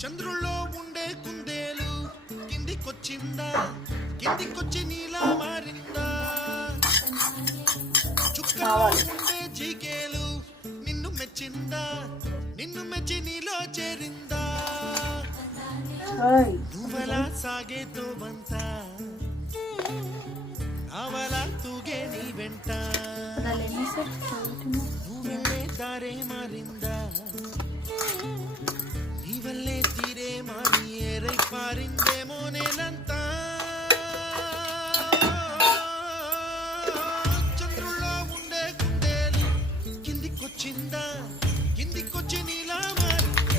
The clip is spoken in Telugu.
చంద్రుల్లో ఉండే కుందేలు కిందికొచ్చిందా, కిందికొచ్చి నీలా మారిందా? చుక్కల్లో ఉండే జీకేలు నిన్ను మెచ్చిందా, నిన్ను మెచ్చి నీలో చేరిందా? నువ్వలా సాగేతో బంత అవలా తూగే నీ వెంట, నువ్వెళ్ళే దారే మారిందా, నీవల్లే తీరే మారి ఏరై పారిందేమో నేలంతా. చంద్రుల్లో ఉండే కుందేలు కిందికొచ్చిందా, కిందికొచ్చి నీలా మారిందా?